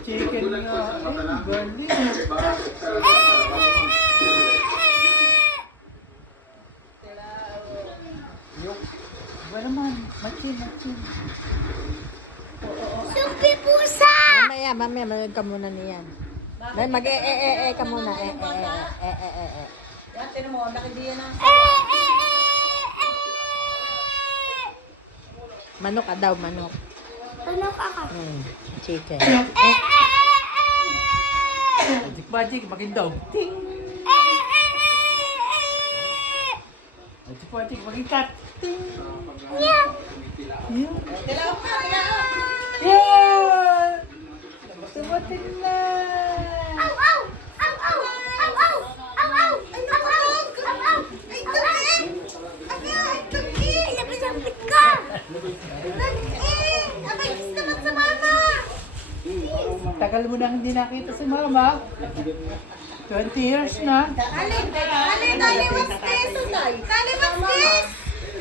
Chicken nga. Galing. Yok. Ba naman? Machin. Sumpi pusa! Mamaya, manood ka muna niyan. Dahil mag-e-e-e ka muna. Yan, tinan mo, nakidiyan na. Manok ka daw, manok. Tanok ako. Chicken. Magic, magindog. Ting! Magic, maging cat. Ting! Meow! Yan. Tilaw ka, tilaw. Yan! Tumating na! Ow! Ow! Ow! Ow! Ow! Ow! Ow! Ow! Ay, nakatawag! Ow! Ow! Ay, dugin! Ay, dugin! Ay, napasampit ka! Dugin! Abay, kiss naman sa mama! Tagal mo nang hindi nakita si Mama. 20 years na. Alin, what's this? Tali, what's this?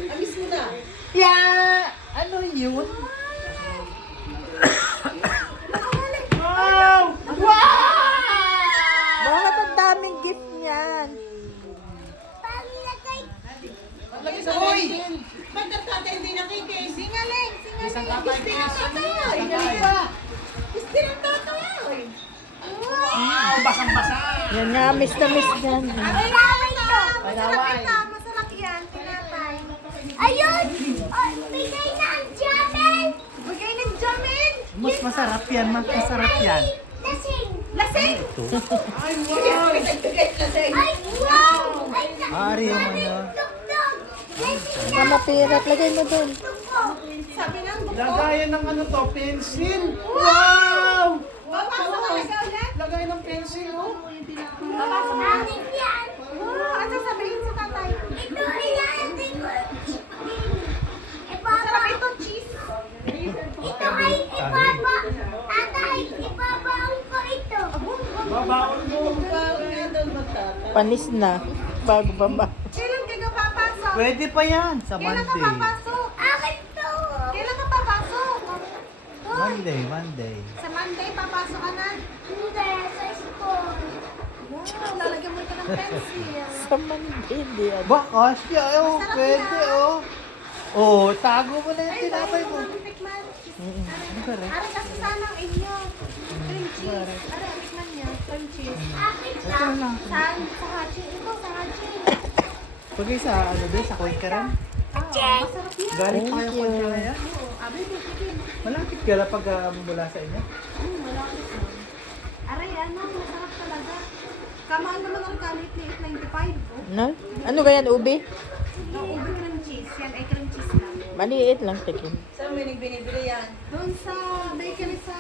Amis mo na. Yeah! Ano yun? Wow! Wow! Bakit ang daming gift niyan? Pangilagay! Lagi sa boy. Ba't tatay hindi nakikis? Singaling. Isang kapay. Gusto ng tatay. Basang-basa. Yan nga, miss na miss yan. Kailangan ito! Palaway. Masarap yan. Tinatay. Ayun! Oh, bigay na ang jamin! Bigay ng jamin. Mas masarap yan, masarap yan. Lasing! Lasing. Ay, wow! Lasing. Ay, wow! Ay, Ari yung ano. tugtog! Lasing na! Pamapirat, lagay mo dun. Tugtog! Sabi ng buko. Lagayan ng ano to, pencil. Wow! Papasok ka na ulit. Lagay ng pencil, oh. Akin yan! Ano sabihin sa tatay? Ito, inaantin ko! Masarap Ibaba! ito, cheese. Ito ay ibaba! Tatay, ibabaon ko ito! Babaon mo. Panis na. Bago baba. Kailan ka papasok? Pwede pa yan sa Kailan ka Monday. papasok? Akin to! Kailan ka papasok? Monday. Sa Monday, papasok ka na. Hindi, sa school! Wow, lalagyan mo ito ng pencil. Sa Mandindi. Bakas, yeah, oh, Masarap pwede, yan. oh. Oh, tago mo na yung Ay, tinapay bago mo. mo tikman. Ano ka rin? Ara kasi sana ang inyo. Cream cheese. Ara, tikman niya. Cream cheese. Akin to! Ito lang. Sa hachi. Ito, sa hachi. Pagay sa ano din, sa coin ka rin. Ah, masarap yan. Galing Thank pa yung you. coin ka na yan. Oo, abi, tikim. Malapit ka lang pag mula sa inyo. Malapit na. Aray, ano, masarap talaga. Kamaan naman ang kalit ni 895. Oh. No? Ano ganyan, ubi? No, ube cream cheese. Yan ay cream cheese lang. Maliit lang, tikim. Saan mo yung binibili yan? Doon sa bakery sa